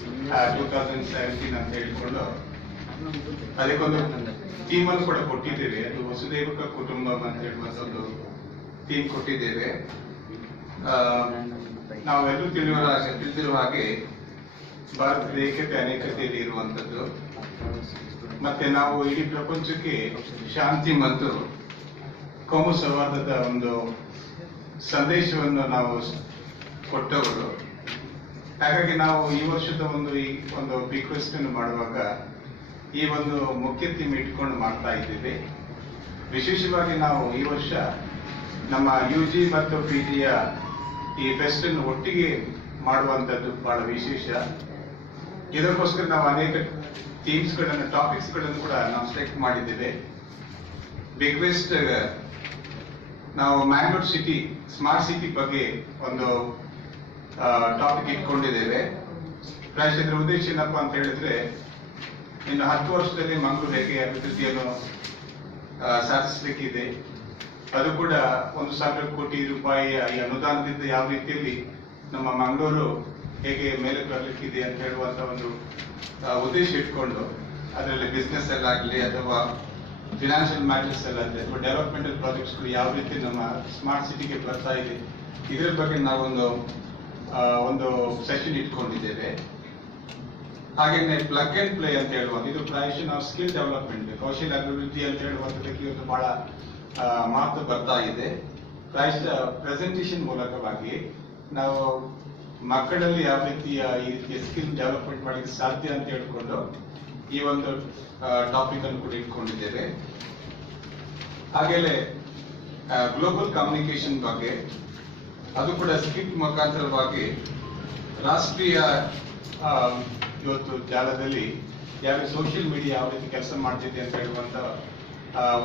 2017 ಅಂತ ಹೇಳಿಕೊಂಡು ಅದಕ್ಕೊಂದು ಥೀಮ್ ಅನ್ನು ಕೂಡ ಕೊಟ್ಟಿದ್ದೇವೆ. ಅದು ವಸುದೈವಕ ಕುಟುಂಬ ಅಂತ ಹೇಳುವಂತ ಒಂದು ಥೀಮ್ ಕೊಟ್ಟಿದ್ದೇವೆ. ನಾವೆಲ್ಲರೂ ತಿಳಿದಿರುವ ಹಾಗೆ ಭಾರತದ ಏಕತೆ ಅನೇಕತೆಯಲ್ಲಿ ಇರುವಂತದ್ದು, ಮತ್ತೆ ನಾವು ಇಡೀ ಪ್ರಪಂಚಕ್ಕೆ ಶಾಂತಿ ಮತ್ತು ಕೋಮು ಸೌಹಾರ್ದದ ಒಂದು ಸಂದೇಶವನ್ನು ನಾವು ಕೊಟ್ಟವರು. ಹಾಗಾಗಿ ನಾವು ಈ ವರ್ಷದ ಒಂದು ರಿಕ್ವೆಸ್ಟ್ ಅನ್ನು ಮಾಡುವಾಗ ಈ ಒಂದು ಮುಖ್ಯ ಥೀಮ್ ಇಟ್ಕೊಂಡು ಮಾಡ್ತಾ ಇದ್ದೇವೆ. ವಿಶೇಷವಾಗಿ ನಾವು ಈ ವರ್ಷ ನಮ್ಮ UG ಮತ್ತು PGಯ ಈ ಫೆಸ್ಟ್ ಅನ್ನು ಒಟ್ಟಿಗೆ ಮಾಡುವಂತದ್ದು ಬಹಳ ವಿಶೇಷ. ಇದಕ್ಕೋಸ್ಕರ ನಾವು ಅನೇಕ ಥೀಮ್ಸ್ ಗಳನ್ನು, ಟಾಪಿಕ್ಸ್ ಗಳನ್ನು ಕೂಡ ನಾವು ಸೆಲೆಕ್ಟ್ ಮಾಡಿದ್ದೇವೆ. ರಿಕ್ವೆಸ್ಟ್ ನಾವು ಮ್ಯಾಂಗ್ಳೂರ್ ಸಿಟಿ, ಸ್ಮಾರ್ಟ್ ಸಿಟಿ ಬಗ್ಗೆ ಒಂದು ಟಾಪಿಕ್ ಇಟ್ಕೊಂಡಿದ್ದೇವೆ. ಪ್ರಾಯಶಃ ಇದರ ಉದ್ದೇಶ ಏನಪ್ಪಾ ಅಂತ ಹೇಳಿದ್ರೆ, ಇನ್ನು 10 ವರ್ಷದಲ್ಲಿ ಮಂಗಳೂರು ಹೇಗೆ ಅಭಿವೃದ್ಧಿಯನ್ನು ಸಾಧಿಸಲಿಕ್ಕಿದೆ, ಅದು ಕೂಡ 1,000 ಕೋಟಿ ರೂಪಾಯಿಯ ಈ ಅನುದಾನದಿಂದ ಯಾವ ರೀತಿಯಲ್ಲಿ ನಮ್ಮ ಮಂಗಳೂರು ಹೇಗೆ ಮೇಲೆ ಬರಲಿಕ್ಕಿದೆ ಅಂತ ಹೇಳುವಂತ ಒಂದು ಉದ್ದೇಶ ಇಟ್ಕೊಂಡು, ಅದರಲ್ಲಿ ಬಿಸ್ನೆಸ್ ಅಲ್ಲಾಗಲಿ ಅಥವಾ ಫಿನಾನ್ಷಿಯಲ್ ಮ್ಯಾಟರ್ಸ್ ಅಲ್ಲಾಗಲಿ ಅಥವಾ ಡೆವಲಪ್ಮೆಂಟಲ್ ಪ್ರಾಜೆಕ್ಟ್ಸ್ಗಳು ಯಾವ ರೀತಿ ನಮ್ಮ ಸ್ಮಾರ್ಟ್ ಸಿಟಿಗೆ ಬರ್ತಾ ಇದೆ, ಇದರ ಬಗ್ಗೆ ನಾವೊಂದು ಒಂದು ಸೆಷನ್ ಇಟ್ಕೊಂಡಿದ್ದೇವೆ. ಹಾಗೇನೆ ಪ್ಲಗ್ ಅಂಡ್ ಪ್ಲೇ ಅಂತ ಹೇಳುವಂತ, ಇದು ಪ್ರಾಯಶಃ ನಾವು ಸ್ಕಿಲ್ ಡೆವಲಪ್ಮೆಂಟ್, ಕೌಶಲ್ಯ ಅಭಿವೃದ್ಧಿ ಅಂತ ಹೇಳುವಂತದಕ್ಕೆ ಇವತ್ತು ಬಹಳ ಮಾತು ಬರ್ತಾ ಇದೆ. ಪ್ರಾಯಶಃ ಪ್ರೆಸೆಂಟೇಷನ್ ಮೂಲಕವಾಗಿ ನಾವು ಮಕ್ಕಳಲ್ಲಿ ಯಾವ ರೀತಿಯ ಈ ರೀತಿಯ ಸ್ಕಿಲ್ ಡೆವಲಪ್ಮೆಂಟ್ ಮಾಡಲಿಕ್ಕೆ ಸಾಧ್ಯ ಅಂತ ಹೇಳಿಕೊಂಡು ಈ ಒಂದು ಟಾಪಿಕ್ ಅನ್ನು ಕೂಡ ಇಟ್ಕೊಂಡಿದ್ದೇವೆ. ಹಾಗೆಯೇ ಗ್ಲೋಬಲ್ ಕಮ್ಯುನಿಕೇಶನ್ ಬಗ್ಗೆ, ಅದು ಕೂಡ ಸ್ಕಿಟ್ ಮುಖಾಂತರವಾಗಿ ರಾಷ್ಟ್ರೀಯ ಇವತ್ತು ಜಾಲದಲ್ಲಿ ಯಾವ ಸೋಷಿಯಲ್ ಮೀಡಿಯಾ ಯಾವ ರೀತಿ ಕೆಲಸ ಮಾಡ್ತಿದೆ ಅಂತ ಹೇಳುವಂತ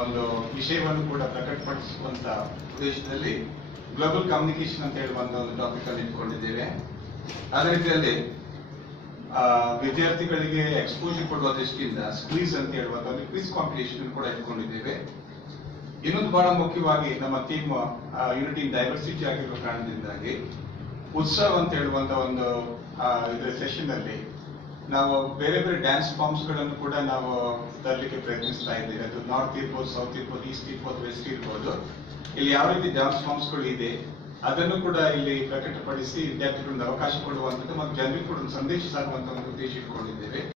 ಒಂದು ವಿಷಯವನ್ನು ಕೂಡ ಪ್ರಕಟಪಡಿಸುವಂತ ಉದ್ದೇಶದಲ್ಲಿ ಗ್ಲೋಬಲ್ ಕಮ್ಯುನಿಕೇಶನ್ ಅಂತ ಹೇಳುವಂತ ಒಂದು ಟಾಪಿಕ್ ಅನ್ನು ಇಟ್ಕೊಂಡಿದ್ದೇವೆ. ಅದೇ ರೀತಿಯಲ್ಲಿ ವಿದ್ಯಾರ್ಥಿಗಳಿಗೆ ಎಕ್ಸ್ಪೋಜರ್ ಕೊಡುವ ದೃಷ್ಟಿಯಿಂದ ಕ್ವಿಜ್ ಅಂತ ಹೇಳುವಂತ ಒಂದು ಕ್ವಿಜ್ ಕಾಂಪಿಟೇಷನ್ ಕೂಡ ಇಟ್ಕೊಂಡಿದ್ದೇವೆ. ಇನ್ನೊಂದು ಬಹಳ ಮುಖ್ಯವಾಗಿ ನಮ್ಮ ಥೀಮ್ ಯೂನಿಟಿ ಇನ್ ಡೈವರ್ಸಿಟಿ ಆಗಿರುವ ಕಾರಣದಿಂದಾಗಿ ಉತ್ಸವ ಅಂತ ಹೇಳುವಂತ ಒಂದು ಇದರ ಸೆಷನ್ ಅಲ್ಲಿ ನಾವು ಬೇರೆ ಬೇರೆ ಡ್ಯಾನ್ಸ್ ಫಾರ್ಮ್ಸ್ ಗಳನ್ನು ಕೂಡ ನಾವು ತರಲಿಕ್ಕೆ ಪ್ರಯತ್ನಿಸ್ತಾ ಇದ್ದೇವೆ. ಅದು ನಾರ್ತ್ ಇರ್ಬೋದು, ಸೌತ್ ಇರ್ಬೋದು, ಈಸ್ಟ್ ಇರ್ಬೋದು, ವೆಸ್ಟ್ ಇರ್ಬೋದು. ಇಲ್ಲಿ ಯಾವ ರೀತಿ ಡ್ಯಾನ್ಸ್ ಫಾರ್ಮ್ಸ್ ಗಳು ಇದೆ ಅದನ್ನು ಕೂಡ ಇಲ್ಲಿ ಪ್ರಕಟಪಡಿಸಿ ವಿದ್ಯಾರ್ಥಿಗಳಿಗೆ ಅವಕಾಶ ಕೊಡುವಂತದ್ದು ಮತ್ತು ಜನರಿಗೆ ಕೂಡ ಒಂದು ಸಂದೇಶ ಸಾರುವಂತ ಒಂದು ಉದ್ದೇಶ ಇಟ್ಕೊಂಡಿದ್ದೇವೆ.